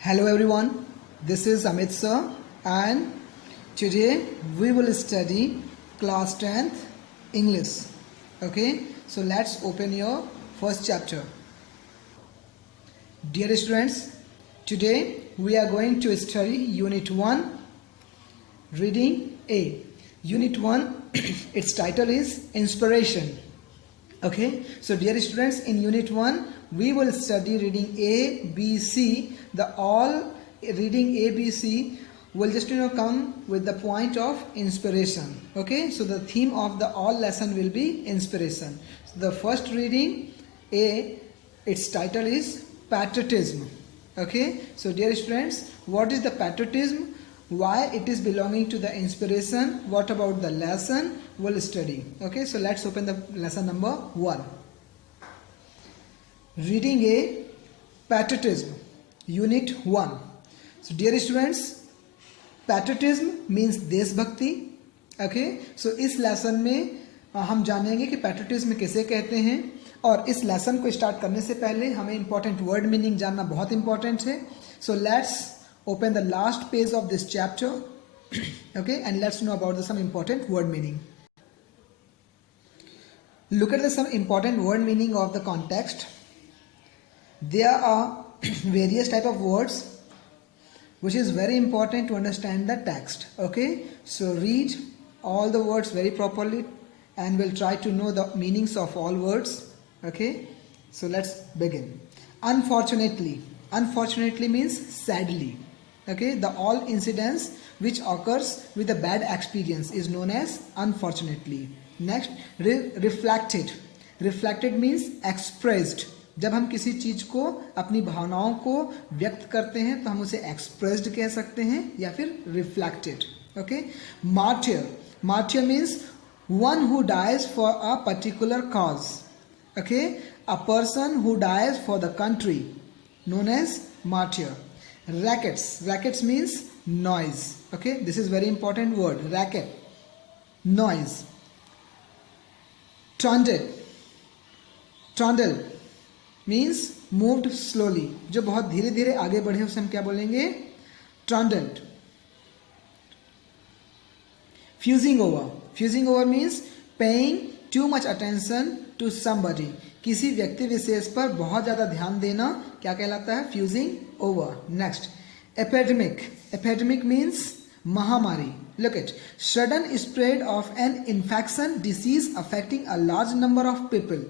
Hello everyone, this is Amit sir and today we will study class 10th English. Okay, so let's open your first chapter. Dear students, today we are going to study Unit 1, Reading A. Unit 1, its title is Inspiration. Okay, so dear students, in Unit 1 we will study reading A, B, C. The all reading A, B, C will just come with the point of inspiration. Okay, so the theme of the all lesson will be inspiration. So the first reading A, its title is patriotism. Okay, so dear students, what is the patriotism? Why it is belonging to the inspiration? What about the lesson? We'll study. Okay, so let's open the lesson number 1. Reading A, patriotism, Unit 1. So dear students, patriotism means देशभक्ति. Okay, so इस lesson में हम जानेंगे कि patriotism किसे कहते हैं, और इस लेसन को स्टार्ट करने से पहले हमें इंपॉर्टेंट वर्ड मीनिंग जानना बहुत इंपॉर्टेंट है. So let's open the last page of this chapter. Okay, and let's know about some important word meaning. Look at some important word meaning of the context. There are various type of words which is very important to understand the text. Okay, so read all the words very properly and we'll try to know the meanings of all words. Okay, so let's begin. Unfortunately, unfortunately means sadly. Okay, the all incidents which occurs with a bad experience is known as unfortunately. Next, reflected. Reflected means expressed. जब हम किसी चीज को, अपनी भावनाओं को व्यक्त करते हैं तो हम उसे expressed कह सकते हैं या फिर reflected. Okay, martyr. Martyr means one who dies for a particular cause. Okay, a person who dies for the country, known as martyr. Rackets. Rackets means noise. Okay, this is very important word. Racket, noise. Trundle. Trundle means moved slowly. जो बहुत धीरे धीरे आगे बढ़े उसे हम क्या बोलेंगे? Trundled. Fusing over. Fusing over means paying too much attention to somebody. किसी व्यक्ति विशेष पर बहुत ज़्यादा ध्यान देना क्या कहलाता है? Fusing over. Next, epidemic. Epidemic means महामारी. Look it, sudden spread of an infection disease affecting a large number of people.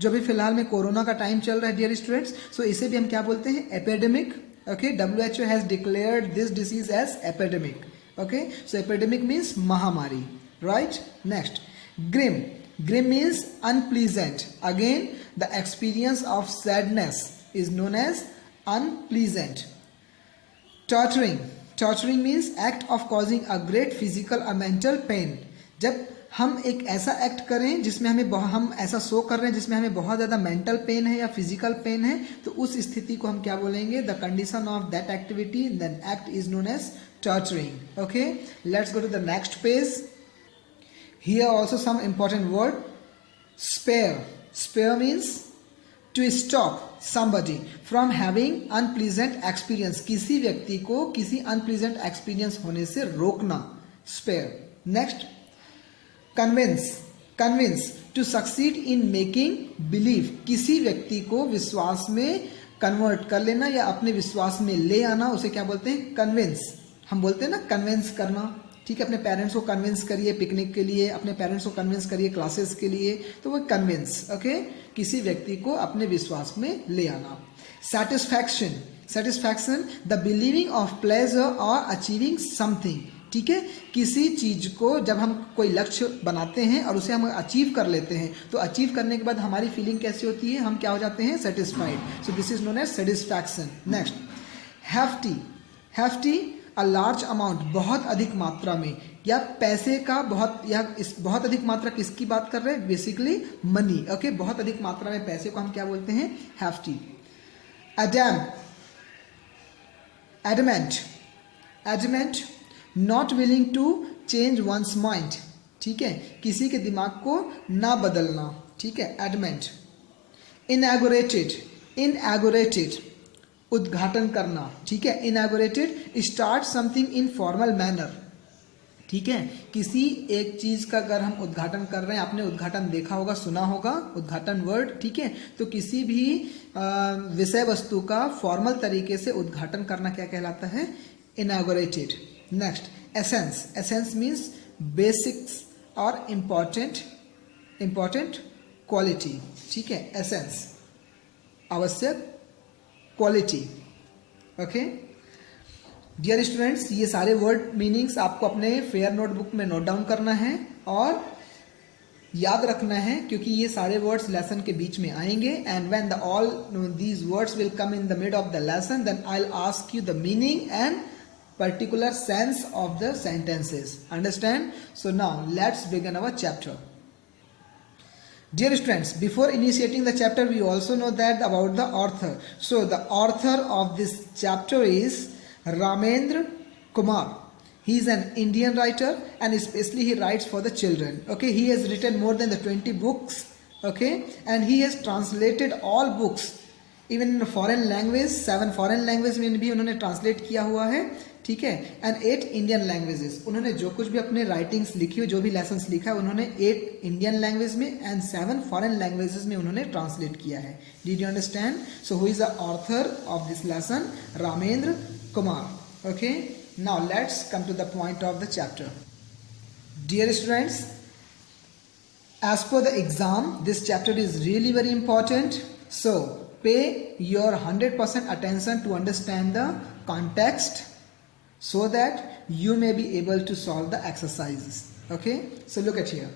जो भी फिलहाल में कोरोना का टाइम चल रहा है डियर स्टूडेंट्स, सो इसे भी हम क्या बोलते हैं? Epidemic. Okay, WHO has declared this disease as epidemic. Okay, so epidemic means महामारी. Right. Next, grim. Grim means unpleasant. Again, the experience of sadness is known as unpleasant. Torturing. Torturing means act of causing a great physical or mental pain. जब हम एक ऐसा act करें जिसमें हम ऐसा show कर रहे हैं जिसमें हमें बहुत ज़्यादा मेंटल पेन है या फिजिकल पेन है, तो उस स्थिति को हम क्या बोलेंगे? The condition of that activity, that act is known as torturing. Okay, let's go to the next page. Here also some important word. Spare. Spare means to stop somebody from having unpleasant experience. किसी व्यक्ति को किसी unpleasant experience होने से रोकना. Spare. Next, convince. Convince. To succeed in making believe. किसी व्यक्ति को विश्वास में कन्वर्ट कर लेना या अपने विश्वास में ले आना, उसे क्या बोलते हैं? Convince. हम बोलते हैं ना कन्विंस करना. ठीक है, अपने पेरेंट्स को कन्विंस करिए पिकनिक के लिए, अपने पेरेंट्स को कन्विंस करिए क्लासेस के लिए, तो वो कन्विंस. ओके, किसी व्यक्ति को अपने विश्वास में ले आना. Satisfaction. Satisfaction, the believing of pleasure और अचीविंग समथिंग. ठीक है, किसी चीज को जब हम कोई लक्ष्य बनाते हैं और उसे हम अचीव कर लेते हैं, तो अचीव करने के बाद हमारी फीलिंग कैसी होती है? हम क्या हो जाते हैं? Satisfied. So this is known as satisfaction. Next, hefty. Hefty, a large amount, बहुत अधिक मात्रा में, या पैसे का बहुत, या इस बहुत अधिक मात्रा किसकी बात कर रहे हैं? Basically money. ओके, बहुत अधिक मात्रा में पैसे को हम क्या बोलते हैं? Hefty. Adamant. Adamant, not willing to change once mind. ठीक है, किसी के दिमाग को ना बदलना. ठीक है, एडमेंट. इनएगोरेटेड. इनएगोरेटेड उद्घाटन करना, ठीक है। Inaugurated, start something in formal manner, ठीक है। किसी एक चीज का अगर हम उद्घाटन कर रहे हैं, आपने उद्घाटन देखा होगा, सुना होगा, उद्घाटन वर्ड, ठीक है। तो किसी भी विषय वस्तु का फॉर्मल तरीके से उद्घाटन करना क्या कहलाता है? Inaugurated. Next, essence. Essence means basics और इंपॉर्टेंट क्वालिटी, ठीक है। एसेंस आवश्यक, क्वालिटी, ओके। डियर स्टूडेंट्स, ये सारे वर्ड मीनिंग्स आपको अपने फेयर नोटबुक में नोट डाउन करना है और याद रखना है, क्योंकि ये सारे वर्ड्स लेसन के बीच में आएंगे। And when the all these words will come in the mid of the lesson, then I will ask you the meaning and particular sense of the sentences. Understand? So now let's begin our chapter. Dear students, before initiating the chapter, we also know that about the author. So the author of this chapter is Ramendra Kumar. He is an Indian writer and especially he writes for the children. Okay, he has written more than the 20 books. Okay, and he has translated all books, even in foreign language. 7 foreign language में भी उन्होंने translate किया हुआ है, ठीक है। And 8 Indian languages, उन्होंने जो कुछ भी अपने राइटिंग्स लिखी हुई, जो भी लेसन्स लिखा है, उन्होंने 8 इंडियन लैंग्वेज में एंड 7 फॉरेन लैंग्वेजेस में उन्होंने ट्रांसलेट किया है। Did you understand? So who is the author of this lesson? Ramendra Kumar. Okay, now let's come to the point of the chapter. Dear students, as per the exam, this chapter is really very important. So pay your 100% attention to understand the context, so that you may be able to solve the exercises. Okay, so look at here.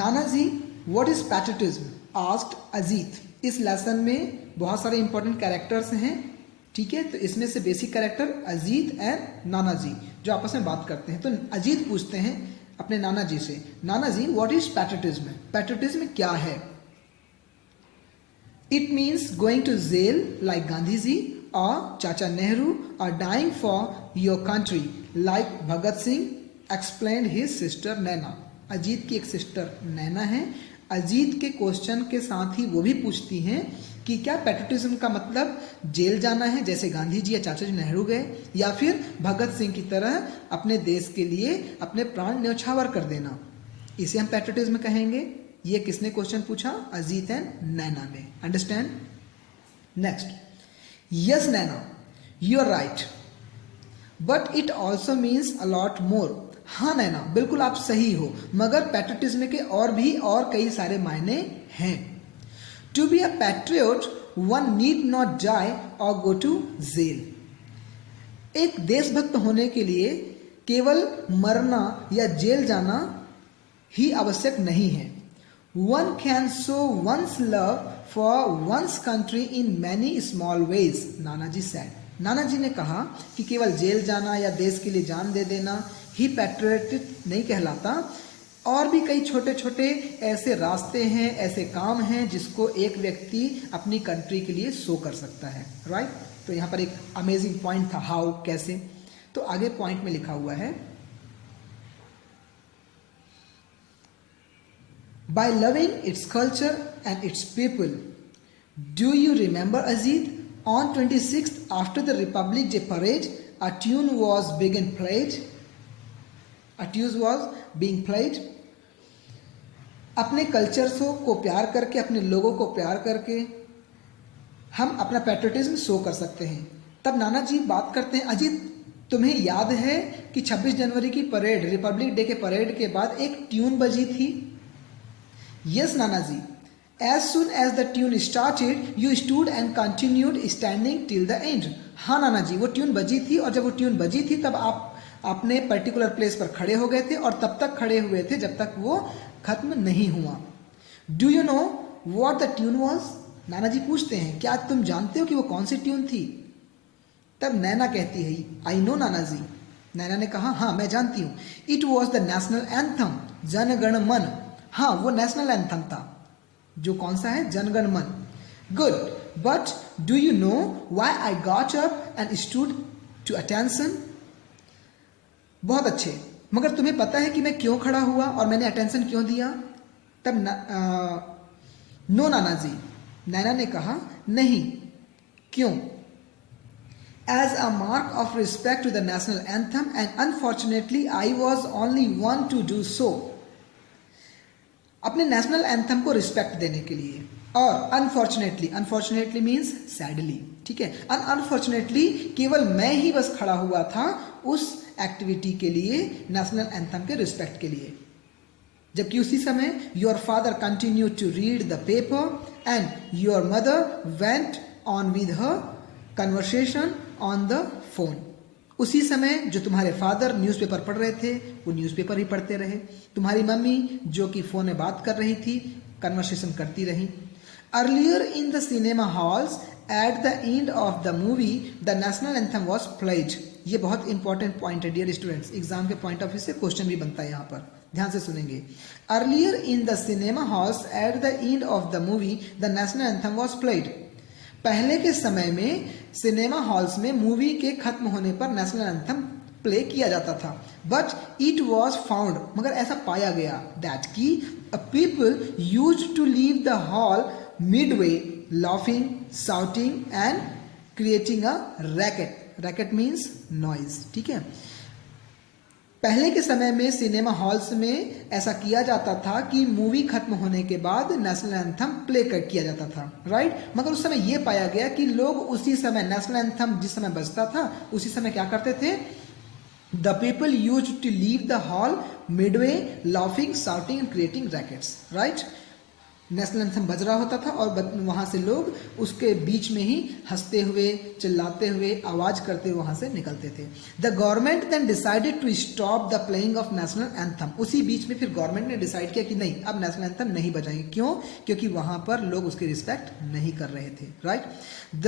Nanaji, what is patriotism? Asked Ajit. इस lesson में बहुत सारे important characters हैं, ठीक है। तो इसमें से बेसिक कैरेक्टर अजीत एंड नानाजी जो आपस में बात करते हैं। तो अजीत पूछते हैं अपने नाना जी से, नाना जी, व्हाट इज पैट्रियोटिज्म? पैट्रियोटिज्म क्या है? It means going to jail like Gandhi ji or Chacha Nehru, or dying for your country like Bhagat Singh, explained his sister Naina. Ajit की एक सिस्टर नैना है। अजीत के क्वेश्चन के साथ ही वो भी पूछती हैं कि क्या पैट्रियोटिज्म का मतलब जेल जाना है जैसे गांधी जी या चाचा जी नेहरू गए, या फिर भगत सिंह की तरह अपने देश के लिए अपने प्राण न्यौछावर कर देना, इसे हम पैट्रियोटिज्म कहेंगे। ये किसने क्वेश्चन पूछा? अजीत एंड नैना ने। Understand? Next, yes Naina, you are right, but it also means a lot more. हाँ नैना, बिल्कुल आप सही हो, मगर पैट्रियोटिज्म के और कई सारे मायने हैं। To be a patriot, one need not die or go to jail. एक देशभक्त होने के लिए केवल मरना या जेल जाना ही आवश्यक नहीं है। One can show one's love for one's country in many small ways, Nanaji said. नानाजी ने कहा कि केवल जेल जाना या देश के लिए जान दे देना ही पैट्रियोटिक नहीं कहलाता, और भी कई छोटे छोटे ऐसे रास्ते हैं, ऐसे काम हैं जिसको एक व्यक्ति अपनी कंट्री के लिए शो कर सकता है, राइट। तो यहाँ पर एक अमेजिंग पॉइंट था, हाउ, कैसे। तो आगे पॉइंट में लिखा हुआ है, by loving its culture and its people. Do you remember, Ajit? On 26th, after the Republic Day parade, a tune was being played. अपने कल्चर्स को प्यार करके, अपने लोगों को प्यार करके हम अपना पैट्रियोटिज्म शो कर सकते हैं। तब नाना जी बात करते हैं, अजीत तुम्हें याद है कि 26 जनवरी की परेड, रिपब्लिक डे के परेड के बाद एक ट्यून बजी थी? Yes, Nanaji. As soon as the tune started, you stood and continued standing till the end. हाँ नाना जी, वो ट्यून बजी थी और जब वो ट्यून बजी थी तब आप अपने पर्टिकुलर प्लेस पर खड़े हो गए थे और तब तक खड़े हुए थे जब तक वो खत्म नहीं हुआ। Do you know what the tune was? नाना जी पूछते हैं, क्या तुम जानते हो कि वो कौन सी ट्यून थी? तब नैना कहती है, I know नाना जी। नैना ने कहा, हाँ मैं जानती हूँ। It was the national anthem, Jana Gana मन। हाँ वो नेशनल एंथम था, जो कौन सा है? Janagana Mana. Good, but do you know why I got up and stood to attention? बहुत अच्छे, मगर तुम्हें पता है कि मैं क्यों खड़ा हुआ और मैंने अटेंशन क्यों दिया? तब नो नाना जी, नैना ने कहा नहीं। क्यों? As a mark of respect to the national anthem, and unfortunately I was only one to do so. अपने नेशनल एंथम को रिस्पेक्ट देने के लिए, और अनफॉर्चुनेटली मीन्स सैडली, ठीक है, अनफॉर्चुनेटली केवल मैं ही बस खड़ा हुआ था उस एक्टिविटी के लिए, नेशनल एंथम के रिस्पेक्ट के लिए। जबकि उसी समय your father continue to read the paper and your mother went on with her conversation on the phone. उसी समय जो तुम्हारे फादर न्यूज़पेपर पढ़ रहे थे वो न्यूज़पेपर ही पढ़ते रहे, तुम्हारी मम्मी जो कि फोन में बात कर रही थी कन्वर्सेशन करती रही। Earlier in the cinema halls at the end of the movie the national anthem was played. ये बहुत इंपॉर्टेंट पॉइंट है डियर स्टूडेंट्स, एग्जाम के पॉइंट ऑफ व्यू से क्वेश्चन भी बनता है यहाँ पर, ध्यान से सुनेंगे। Earlier in the cinema halls at the end of the movie the national anthem was played. पहले के समय में सिनेमा हॉल्स में मूवी के खत्म होने पर नेशनल एंथम प्ले किया जाता था, बट इट वॉज फाउंड, मगर ऐसा पाया गया, दैट की people use to leave the hall midway laughing shouting and creating a racket. Racket means noise, ठीक है। पहले के समय में सिनेमा हॉल्स में ऐसा किया जाता था कि मूवी खत्म होने के बाद नेशनल एंथम प्ले किया जाता था, राइट। मगर उस समय यह पाया गया कि लोग उसी समय नेशनल एंथम जिस समय बजता था उसी समय क्या करते थे, the people use to leave the hall midway laughing shouting and creating rackets, right. National anthem बज रहा होता था और वहां से लोग उसके बीच में ही हंसते हुए, चिल्लाते हुए, आवाज करते हुए वहां से निकलते थे। The government then decided to stop the playing of national anthem. उसी बीच में फिर गवर्नमेंट ने डिसाइड किया कि नहीं, अब नेशनल एंथम नहीं बजाएंगे। क्यों? क्योंकि वहां पर लोग उसकी रिस्पेक्ट नहीं कर रहे थे, right. The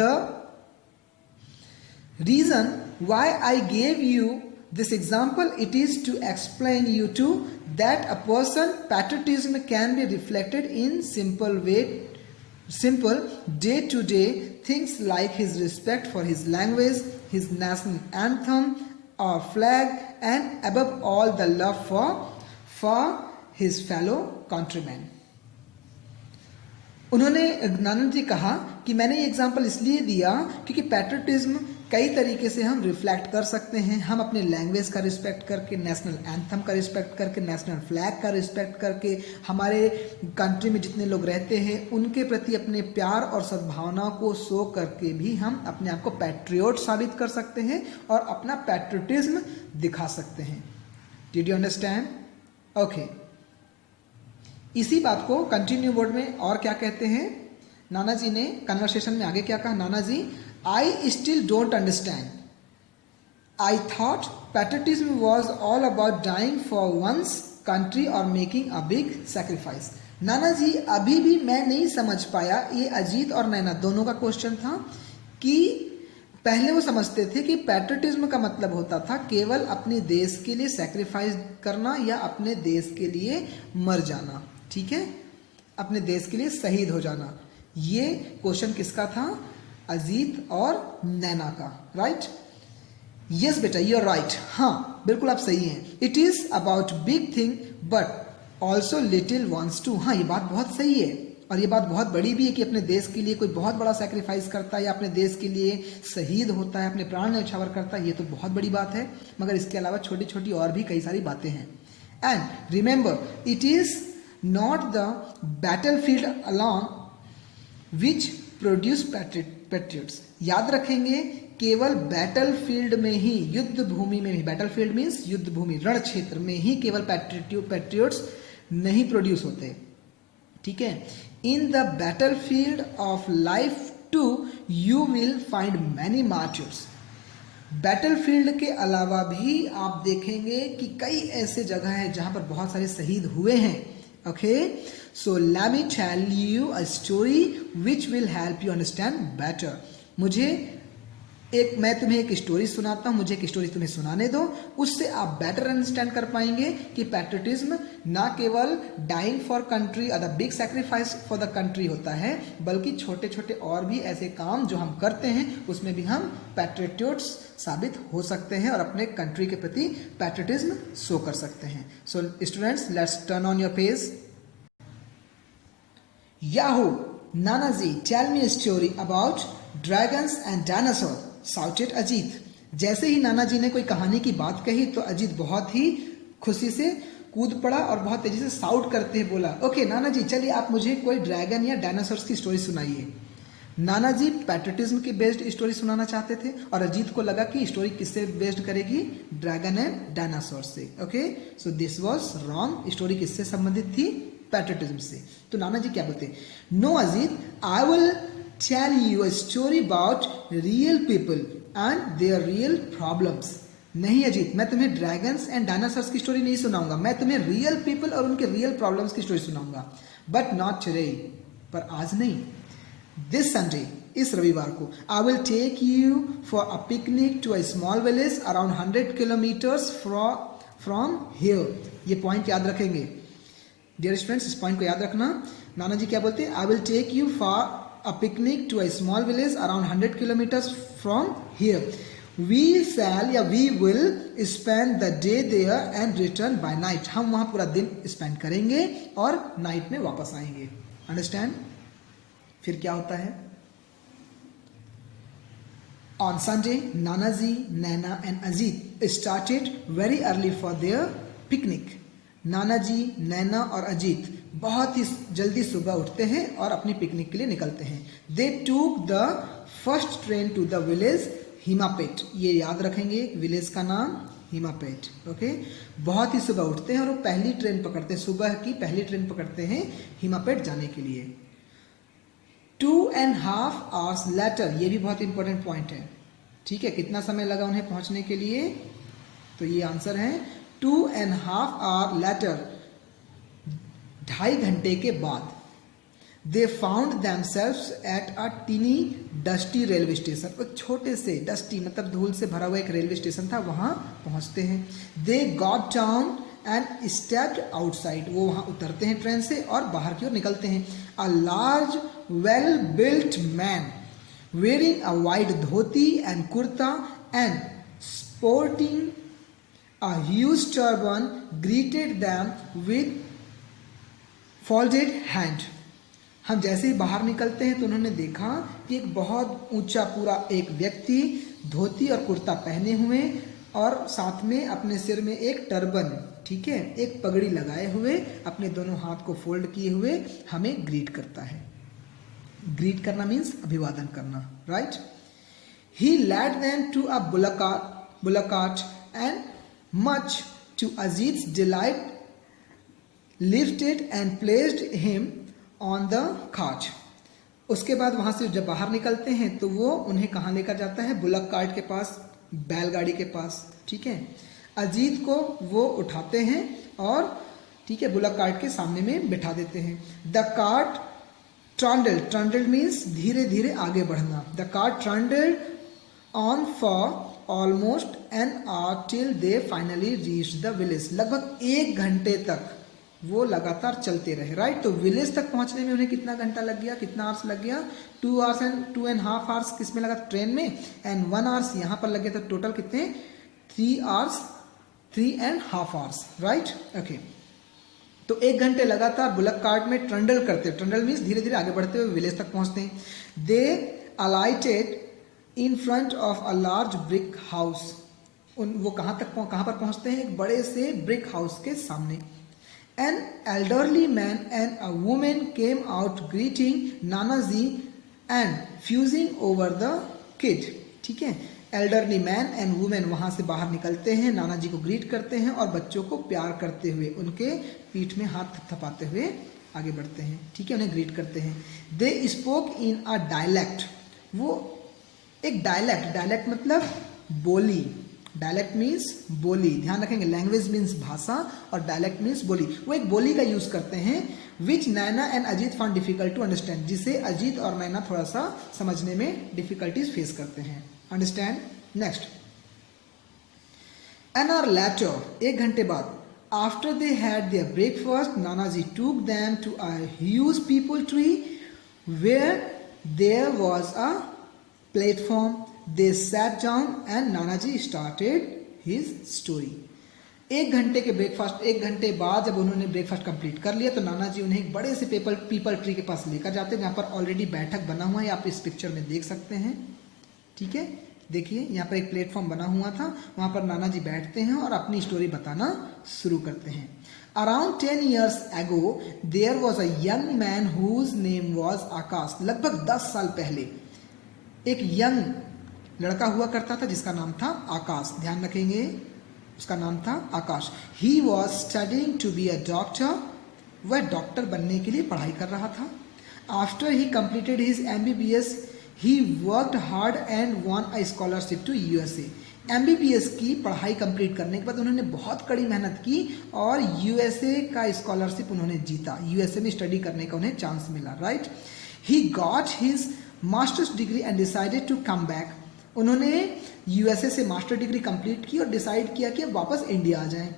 reason why I gave you this example, it is to explain you to that a person patriotism can be reflected in simple day to day things like his respect for his language, his national anthem or flag, and above all the love for his fellow countrymen. उन्होंने ज्ञानंद जी कहा कि मैंने ये example इसलिए दिया क्योंकि patriotism कई तरीके से हम रिफ्लेक्ट कर सकते हैं। हम अपने लैंग्वेज का रिस्पेक्ट करके, नेशनल एंथम का रिस्पेक्ट करके, नेशनल फ्लैग का रिस्पेक्ट करके, हमारे कंट्री में जितने लोग रहते हैं उनके प्रति अपने प्यार और सद्भावना को शो करके भी हम अपने आप को पैट्रियोट साबित कर सकते हैं और अपना पैट्रियटिज्म दिखा सकते हैं। Did you understand? ओके, इसी बात को कंटिन्यू वर्ड में और क्या कहते हैं, नाना जी ने कन्वर्सेशन में आगे क्या कहा, नाना जी, I still don't understand. I thought patriotism was all about dying for one's country or making a big sacrifice. नाना जी अभी भी मैं नहीं समझ पाया, ये अजीत और नैना दोनों का क्वेश्चन था कि पहले वो समझते थे कि पैट्रियटिज्म का मतलब होता था केवल अपने देश के लिए सैक्रिफाइस करना या अपने देश के लिए मर जाना, ठीक है, अपने देश के लिए शहीद हो जाना। ये क्वेश्चन किसका था? अजीत और नैना का, राइट। यस बेटा, यू आर राइट, हाँ बिल्कुल आप सही हैं। It is about big thing but also little wants too. हाँ, ये बात बहुत सही है और ये बात बहुत बड़ी भी है कि अपने देश के लिए कोई बहुत बड़ा सेक्रीफाइस करता है या अपने देश के लिए शहीद होता है, अपने प्राण न्यौछावर करता है, ये तो बहुत बड़ी बात है। मगर इसके अलावा छोटी छोटी और भी कई सारी बातें हैं। And remember, it is not the battle field along which produce patriots. याद रखेंगे, केवल बैटल फील्ड में ही, युद्ध भूमि में ही, बैटल फील्ड मीन्स युद्ध भूमि, रण क्षेत्र में ही केवल पैट्रियट्स नहीं प्रोड्यूस होते, ठीक है। In the battle field of life too you will find many martyrs. Battle field के अलावा भी आप देखेंगे कि कई ऐसे जगह है जहां पर बहुत सारे शहीद हुए हैं। Okay, so let me tell you a story which will help you understand better. मैं तुम्हें एक स्टोरी सुनाता हूं, मुझे एक स्टोरी तुम्हें सुनाने दो, उससे आप बेटर अंडरस्टैंड कर पाएंगे कि पैट्रियटिज्म ना केवल डाइंग फॉर कंट्री और the big sacrifice for the country होता है, बल्कि छोटे छोटे और भी ऐसे काम जो हम करते हैं उसमें भी हम पैट्रियट्स साबित हो सकते हैं और अपने कंट्री के प्रति पैट्रियटिज्म शो कर सकते हैं। So students, let's turn on your page. Yahoo! नाना जी tell me story about dragons and dinosaur shouted Ajit. जैसे ही नाना जी ने कोई कहानी की बात कही तो अजीत बहुत ही खुशी से कूद पड़ा और बहुत तेजी से साउट करते हुए बोला, ओके नाना जी चलिए आप मुझे कोई ड्रैगन या डायनासोर्स की स्टोरी सुनाइए। नाना जी पैट्रियटिज्म की बेस्ड स्टोरी सुनाना चाहते थे और अजीत को लगा कि स्टोरी किससे बेस्ड करेगी, ड्रैगन एंड डायनासोर से। Okay, so this was wrong. Story किससे संबंधित थी, पैट्रियटिज्म से। तो नाना जी क्या बोलते, no Ajit I will tell you a story about real people and their real problems. नहीं अजीत, मैं तुम्हें ड्रैगन्स एंड डायनासोर्स की स्टोरी नहीं सुनाऊंगा, मैं तुम्हें रियल पीपल और उनके रियल प्रॉब्लम्स की स्टोरी सुनाऊंगा, बट नॉट टुडे, पर आज नहीं। दिस संडे, इस रविवार को, I will take you for a picnic to a small village around 100 kilometres from here. ये पॉइंट याद रखेंगे डियर स्टूडेंट्स, इस पॉइंट को याद रखना। नाना जी क्या बोलते हैं, I will take you for a picnic to a small village around 100 kilometres from here. We shall या we will spend the day there and return by night। हम वहां पूरा दिन स्पेंड करेंगे और नाइट में वापस आएंगे। अंडरस्टैंड? फिर क्या होता है, on Sunday Nanaji, Naina and Ajit started very early for their picnic. नाना जी, नैना और अजीत बहुत ही जल्दी सुबह उठते हैं और अपनी पिकनिक के लिए निकलते हैं। They took the first train to the village Himapet. ये याद रखेंगे, विलेज का नाम हिमापेट। ओके, बहुत ही सुबह उठते हैं और वो पहली ट्रेन पकड़ते हैं, सुबह की पहली ट्रेन पकड़ते हैं हिमापेट जाने के लिए। 2.5 hours लेटर, ये भी बहुत इंपॉर्टेंट पॉइंट है। ठीक है, कितना समय लगा उन्हें पहुंचने के लिए, तो ये आंसर है 2.5 hours लेटर, 2.5 घंटे के बाद। They found themselves at a tiny dusty railway station. एक छोटे से डस्टी मतलब धूल से भरा हुआ एक रेलवे स्टेशन था, वहां पहुंचते हैं। They got down and stepped outside. वो वहां उतरते हैं ट्रेन से और बाहर की ओर निकलते हैं। A large well built man wearing a white dhoti and kurta and sporting a huge turban greeted them with folded hand. हम जैसे ही बाहर निकलते हैं तो उन्होंने देखा कि एक बहुत ऊंचा पूरा एक व्यक्ति धोती और कुर्ता पहने हुए और साथ में अपने सिर में एक टर्बन, ठीक है, एक पगड़ी लगाए हुए, अपने दोनों हाथ को फोल्ड किए हुए हमें ग्रीट करता है। ग्रीट करना मीन्स अभिवादन करना, right. He led them to a bullcart and much to Ajit's delight lifted and placed him on the cart. उसके बाद वहां से जब बाहर निकलते हैं तो वो उन्हें कहाँ लेकर जाता है, बुलक कार्ट के पास, बैलगाड़ी के पास। ठीक है, अजीत को वो उठाते हैं और ठीक है बुलक कार्ट के सामने में बिठा देते हैं। The cart trundled, trundled means धीरे धीरे आगे बढ़ना। The cart trundled on for almost an hour till they finally reach the village. लगभग 1 घंटे तक वो लगातार चलते रहे, राइट। तो विलेज तक पहुंचने में उन्हें कितना घंटा लग गया, कितना आवर्स लग गया, 2 hours एंड 2.5 hours किस में लगा, ट्रेन में, एंड 1 hours यहाँ पर लग गया। तो टोटल कितने, 3 hours 3.5 hours, राइट। ओके, तो 1 घंटे लगातार बुलक कार्ट में ट्रंडल करते, ट्रंडल मीन्स धीरे धीरे आगे बढ़ते हुए विलेज तक पहुंचते हैं। They alighted in front of a large brick house. वो कहाँ पर पहुंचते हैं, एक बड़े से ब्रिक हाउस के सामने। An elderly man and a woman came out greeting Nanaji and fusing over the kid। ठीक है, elderly man and woman वहां से बाहर निकलते हैं, नाना जी को ग्रीट करते हैं और बच्चों को प्यार करते हुए उनके पीठ में हाथ थपथपाते हुए आगे बढ़ते हैं। ठीक है, उन्हें ग्रीट करते हैं। They spoke in a dialect। वो एक डायलेक्ट मतलब बोली, डायलेक्ट मीन्स बोली, ध्यान रखेंगे। लैंग्वेज मीन्स भाषा और डायलेक्ट मीन्स बोली। वो एक बोली का यूज करते हैं which Naina and Ajit found difficult to understand, जिसे अजीत और नैना थोड़ा सा समझने में डिफिकल्टीज फेस करते हैं। Understand. Next, an hour later, 1 घंटे बाद, after they had their breakfast नाना जी took them to a huge peepal tree where there was a platform. They sat down and Nanaji started his story। 1 घंटे के breakfast, 1 घंटे बाद जब उन्होंने ब्रेकफास्ट कंप्लीट कर लिया तो नाना जी उन्हें एक बड़े से पीपल ट्री के पास लेकर जाते हैं, जहाँ पर ऑलरेडी बैठक बना हुआ है, आप इस पिक्चर में देख सकते हैं। ठीक है, देखिए यहाँ पर एक प्लेटफॉर्म बना हुआ था, वहाँ पर नाना जी बैठते हैं और अपनी स्टोरी बताना शुरू करते हैं। Around 10 years ago, there was a young man whose name was आकाश। लगभग 10 साल पहले एक यंग लड़का हुआ करता था जिसका नाम था आकाश। ध्यान रखेंगे, उसका नाम था आकाश। He was studying to be a doctor। वह डॉक्टर बनने के लिए पढ़ाई कर रहा था। After he completed his MBBS, he worked hard and won a scholarship to USA। MBBS की पढ़ाई कंप्लीट करने के बाद उन्होंने बहुत कड़ी मेहनत की और USA का स्कॉलरशिप उन्होंने जीता। USA में स्टडी करने का उन्हें चांस मिला, right. He got his master's degree and decided to come back। उन्होंने USA से मास्टर डिग्री कंप्लीट की और डिसाइड किया कि अब वापस इंडिया आ जाएं।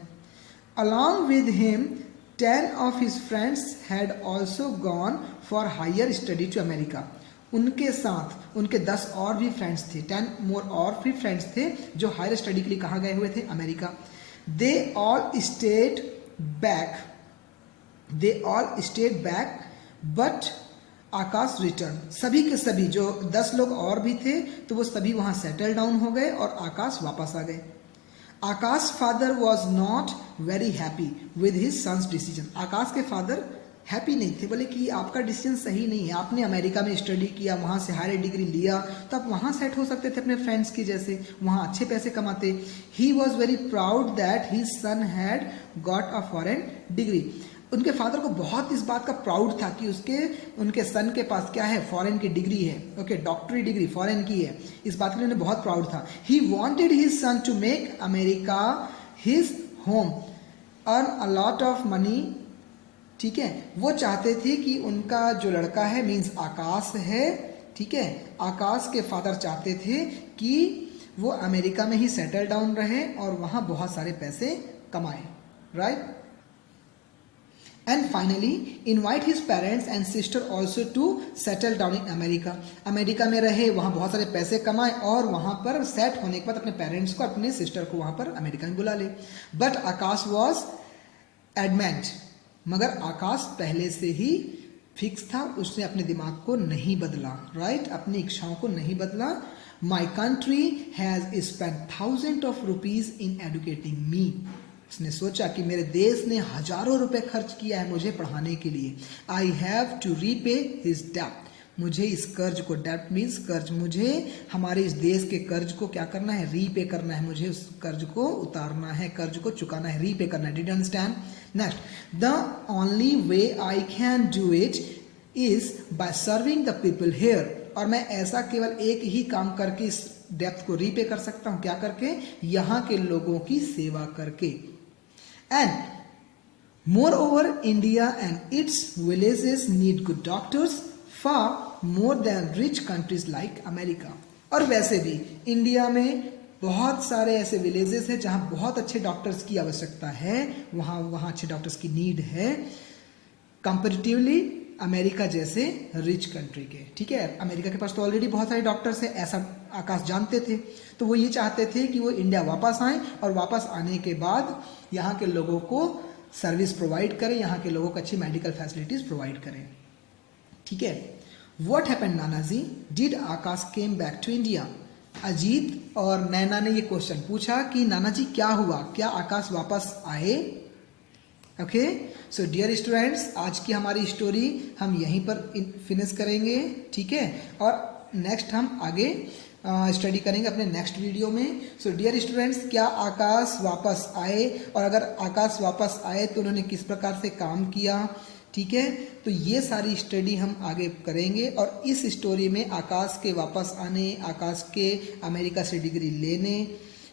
Along with him, 10 of his friends had also gone for higher study to America। उनके साथ उनके 10 और भी फ्रेंड्स थे, 10 मोर और भी फ्रेंड्स थे जो हायर स्टडी के लिए कहाँ गए हुए थे, America. They all stayed back, but Akash return. सभी के सभी जो 10 लोग और भी थे तो वो सभी वहां सेटल डाउन हो गए और आकाश वापस आ गए। Akash father was not very happy with his son's decision. Akash के फादर हैप्पी नहीं थे, बोले कि आपका डिसीजन सही नहीं है, आपने अमेरिका में स्टडी किया, वहाँ से हायर डिग्री लिया तो आप वहाँ सेट हो सकते थे अपने फ्रेंड्स की जैसे, वहाँ अच्छे पैसे कमाते। He was very proud that his son had got a foreign degree. उनके फादर को बहुत इस बात का प्राउड था कि उनके सन के पास क्या है, फॉरेन की डिग्री है, ओके, डॉक्टरी डिग्री फॉरेन की है। इस बात के लिए उन्हें बहुत प्राउड था। He wanted his son to make America his home, earn a lot of money. ठीक है, वो चाहते थे कि उनका जो लड़का है, मीन्स आकाश है, ठीक है, आकाश के फादर चाहते थे कि वो अमेरिका में ही सेटल डाउन रहे और वहाँ बहुत सारे पैसे कमाए, right. And finally, invite his parents and sister also to settle down in America। America में रहे, वहाँ बहुत सारे पैसे कमाए और वहाँ पर सेट होने के बाद अपने पेरेंट्स को, अपने सिस्टर को वहाँ पर अमेरिका में बुला ले। बट आकाश वॉज एडमेंट, मगर आकाश पहले से ही फिक्स था, उसने अपने दिमाग को नहीं बदला, राइट, अपनी इच्छाओं को नहीं बदला। My country has spend thousand of rupees in educating me. उसने सोचा कि मेरे देश ने हजारों रुपए खर्च किया है मुझे पढ़ाने के लिए। I have to repay his डेप्ट। मुझे इस कर्ज को, डेप्ट मीन्स कर्ज, मुझे हमारे इस देश के कर्ज को क्या करना है, रीपे करना है, मुझे उस कर्ज को उतारना है, कर्ज को चुकाना है, रीपे करना है। Did you understand? Next, the only way I can do it is by serving the people here. और मैं ऐसा केवल एक ही काम करके इस डेप्थ को रीपे कर सकता हूं, क्या करके, यहाँ के लोगों की सेवा करके। And moreover, India and its villages need good doctors far more than rich countries like America। और वैसे भी इंडिया में बहुत सारे ऐसे विलेजेस हैं जहां बहुत अच्छे डॉक्टर्स की आवश्यकता है, वहां अच्छे डॉक्टर्स की नीड है, कंपैरेटिवली अमेरिका जैसे रिच कंट्री के। ठीक है, अमेरिका के पास तो ऑलरेडी बहुत सारे डॉक्टर्स हैं, ऐसा आकाश जानते थे, तो वो ये चाहते थे कि वो इंडिया वापस आएं और वापस आने के बाद यहाँ के लोगों को सर्विस प्रोवाइड करें, यहाँ के लोगों को अच्छी मेडिकल फैसिलिटीज प्रोवाइड करें। ठीक है, what happened nana ji, did Akash came back to India. Ajit और नैना ने ये क्वेश्चन पूछा कि नाना जी क्या हुआ, क्या आकाश वापस आए। ओके, सो डियर स्टूडेंट्स, आज की हमारी स्टोरी हम यहीं पर फिनिश करेंगे। ठीक है, और नेक्स्ट हम आगे स्टडी करेंगे अपने नेक्स्ट वीडियो में। सो डियर स्टूडेंट्स, क्या आकाश वापस आए, और अगर आकाश वापस आए तो उन्होंने किस प्रकार से काम किया। ठीक है, तो ये सारी स्टडी हम आगे करेंगे और इस स्टोरी में आकाश के वापस आने, आकाश के अमेरिका से डिग्री लेने,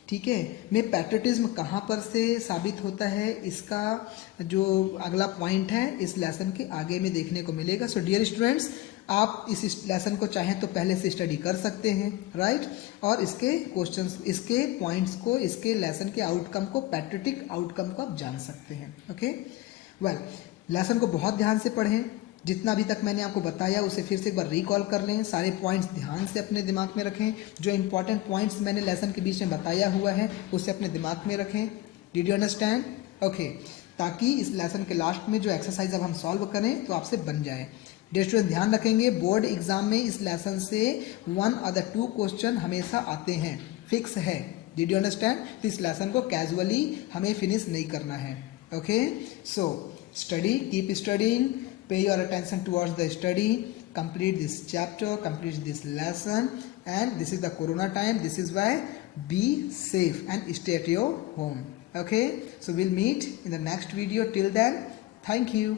ठीक है, में पैट्रियटिज्म कहाँ पर से साबित होता है, इसका जो अगला पॉइंट है इस लेसन के आगे में देखने को मिलेगा। सो डियर स्टूडेंट्स, आप इस लेसन को चाहें तो पहले से स्टडी कर सकते हैं, राइट, और इसके क्वेश्चंस, इसके पॉइंट्स को, इसके लेसन के आउटकम को, पैट्रियोटिक आउटकम को आप जान सकते हैं। ओके, वेल, लेसन को बहुत ध्यान से पढ़ें, जितना अभी तक मैंने आपको बताया उसे फिर से एक बार रिकॉल कर लें, सारे पॉइंट्स ध्यान से अपने दिमाग में रखें, जो इंपॉर्टेंट पॉइंट्स मैंने लेसन के बीच में बताया हुआ है उसे अपने दिमाग में रखें। Did you understand? ओके, ताकि इस लेसन के लास्ट में जो एक्सरसाइज अब हम सॉल्व करें तो आपसे बन जाए। डियर स्टूडेंट, ध्यान रखेंगे बोर्ड एग्जाम में इस लेसन से 1 और 2 क्वेश्चन हमेशा आते हैं, फिक्स है। Did you understand? तो इस लेसन को कैजुअली हमें फिनिश नहीं करना है। Okay, so study, keep studying, pay your attention towards the study, complete this chapter, complete this lesson, and this is the corona time, this is why be safe and stay at your home. Okay, so we'll meet in the next video. Till then, thank you.